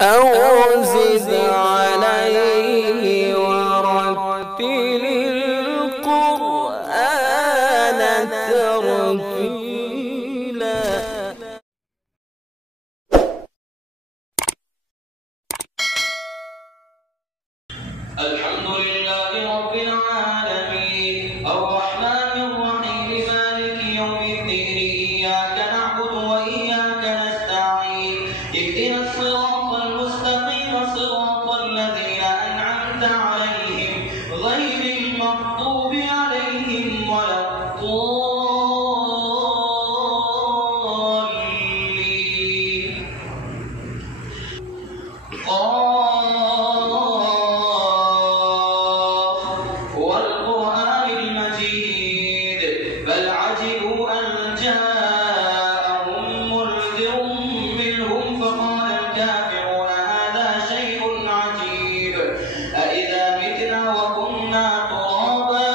أو زد عليه ورتل القرآن ترتيلا. الحمد لله رب العالمين الرحمن الرحيم مالك يوم الدين إياك نعبد وإياك نستعين اهدنا الصراط المستقيم صراط الذين أنعمت عليهم غير المغضوب عليهم ولا الضالين. والقرآن المجيد بل عجبوا أن جاءهم منذر منهم فقال الكافرون هذا شيء عجيب أإذا متنا وكنا ترابا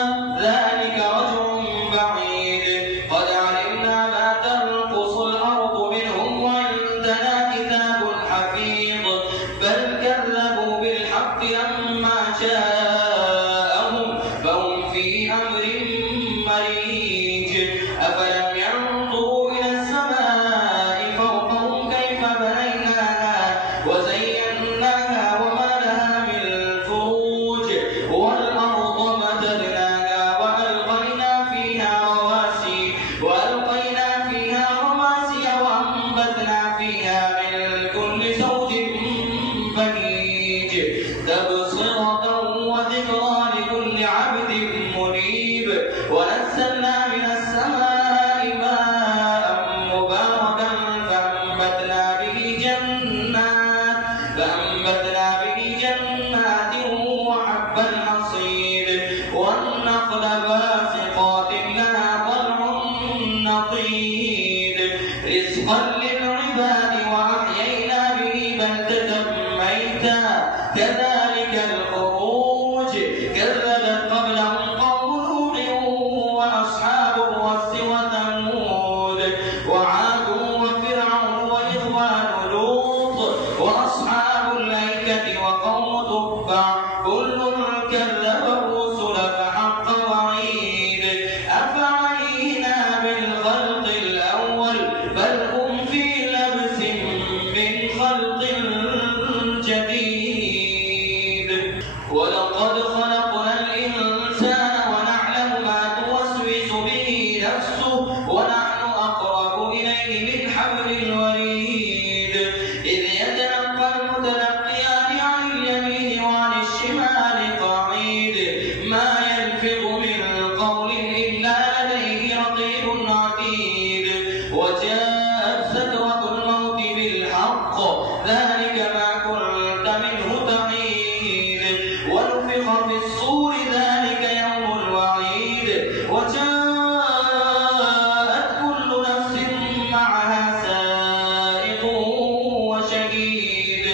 ذلك رجع بعيد قد علمنا ما تنقص الأرض منهم وعندنا كتاب حفيظ بل كذبوا بالحق لما جاءهم فهم في أمر مريج أفلم ينظروا إلى السماء فوقهم كيف بنيناها وزيناها وما لها من فروج والأرض مددناها وألقينا فيها رواسي وأنبتنا فيها من كل زوج بهيج تبصرة وذكرى لكل عبد منيب ونزلنا من السماء ماء مباركا فأنبتنا به جنات وحب الحصيد والنخل باسقات لها طلع نضيد رزقا للعباد وأحيينا به بلدة ميتا كذلك الخروج كذبت قبلهم قوم نوح وأصحاب الرس وثمود وعاد وفرعون وإخوان لوط وأصحاب الأيكة وقوم تبع كل كذب الرسل فحق وعيد أفعينا بالخلق الأول بل هم في لبس من خلق جديد ولقد خلقنا الإنسان ونعلم ما توسوس به نفسه ونحن أقرب إليه من حبل الوريد إذ يتلقى المتلقيان عن اليمين وعن الشمال قعيد ما يلفظ من قول إلا لديه رقيب عتيد وجاءت سكرة الموت بالحق ذلك ما كنت منه تحيد ونفخ في الصور ذلك يوم الوعيد وجاءت كل نفس معها سائق وشهيد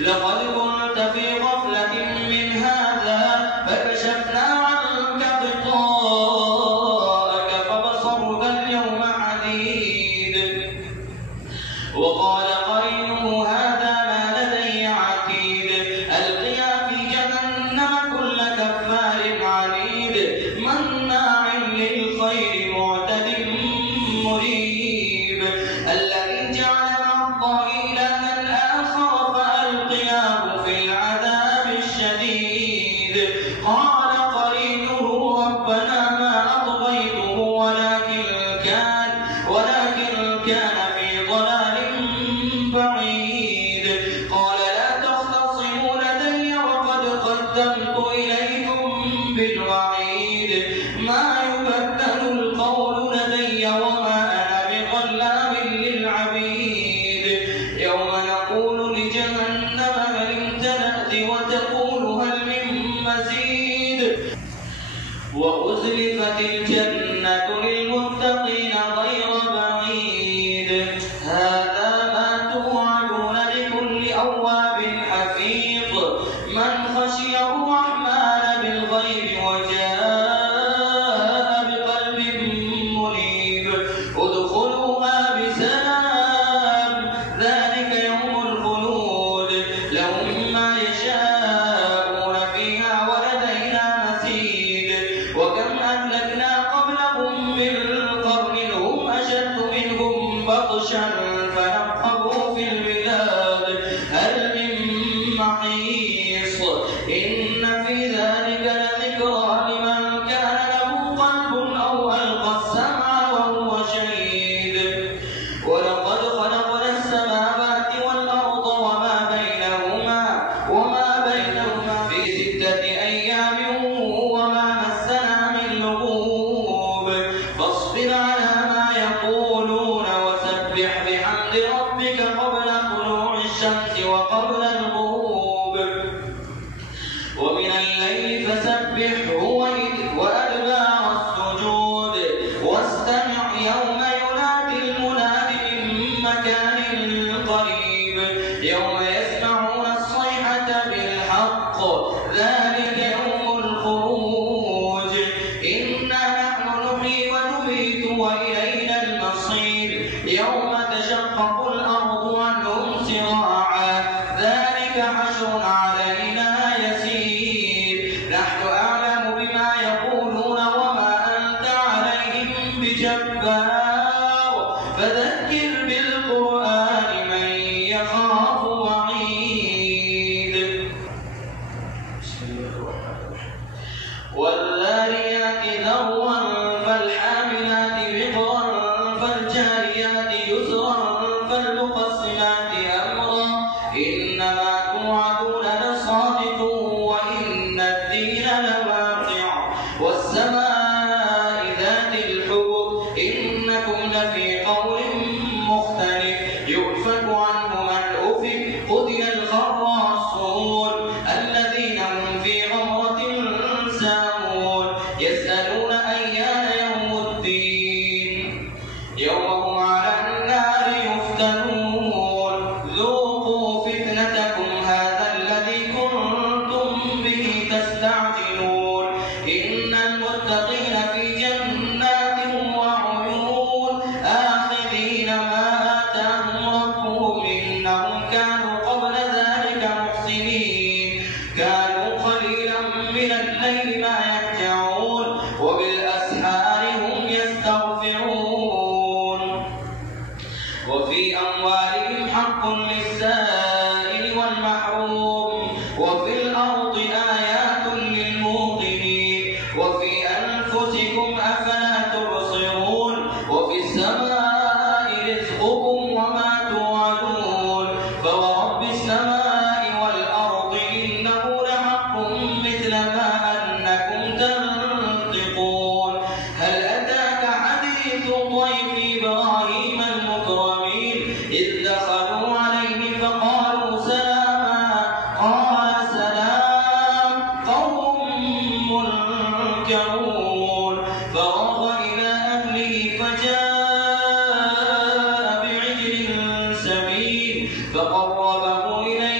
لقد كنت في غفلة من هذا فكشفنا عنك غطاءك فبصرك اليوم حديد وقال قرينه هذا ما لدي عتيد ألقيا في جهنم كل كفار عنيد مناع للخير معتد مريب الذي جعل مع الله إلها آخر فألقياه في العذاب الشديد قال قرينه ربنا ما أطغيته ولكن كان في ضلال بعيد قال لا تختصموا لدي وقد قدمت إليكم بالوعيد ما يبدل القول لدي وما أنا بظلام للعبيد يوم نقول لجهنم هل امتلأت وتقول هل من مزيد وأزلفت الجنة للمتقين غير بعيد هذا ما توعدون لكل أواب حفيظ من خشي الرحمن بالغيب وجاء بقلب منيب ادخلوها بسلام ذلك يوم الخلود وقبل الغروب ومن الليل فسبحه وأدبار السجود واستمع يوم ينادي المناد من مكان قريب يوم يسمعون الصيحة بالحق ذلك يوم الخروج إنا نحن نحيي ونميت وإلينا المصير يوم تشقق الأرض عنهم سراعا ذلك حشر علينا يسير نحن أعلم بما يقولون وما أنت عليهم بجبار فذكر بالقرآن من يخاف وعيد والذاريات ذروا فالحاملات وقرا فالجاريات يسرا فالمقسمات أمرا إنما توعدون لصادق وإن الدين لواقع والسماء ذات الحبك إنكم لفي قول مختلف يؤفك عنه من أفك قتل الخراصون الذين هم في غمرة ساهون يسألون أيان يوم الدين يوم هم على النار يفتنون ذوقوا فتنتكم هذا الذي كنتم به تستعجلون إن المتقين في جنات وعيون آخذين ما آتاهم ربهم إنهم كانوا قبل ذلك محسنين كانوا قليلا من الليل ما يهجعون وبالأسحار هم يستغفرون وفي أموالهم حق للسائل والمحروم وفي الأرض آيات للموقنين وفي أنفسكم أفلا تبصرون وفي السماء رزقكم وما توعدون فورب السماء والأرض إنه لحق مثل ما أنكم تنطقون هل أتاك حديث ضيف إبراهيم المكرمين إذ دخلوا عليه فقالوا سلاما قال سلام قوم منكرون فراغ إلى أهله فجاء بعجل سمين فقربه إليه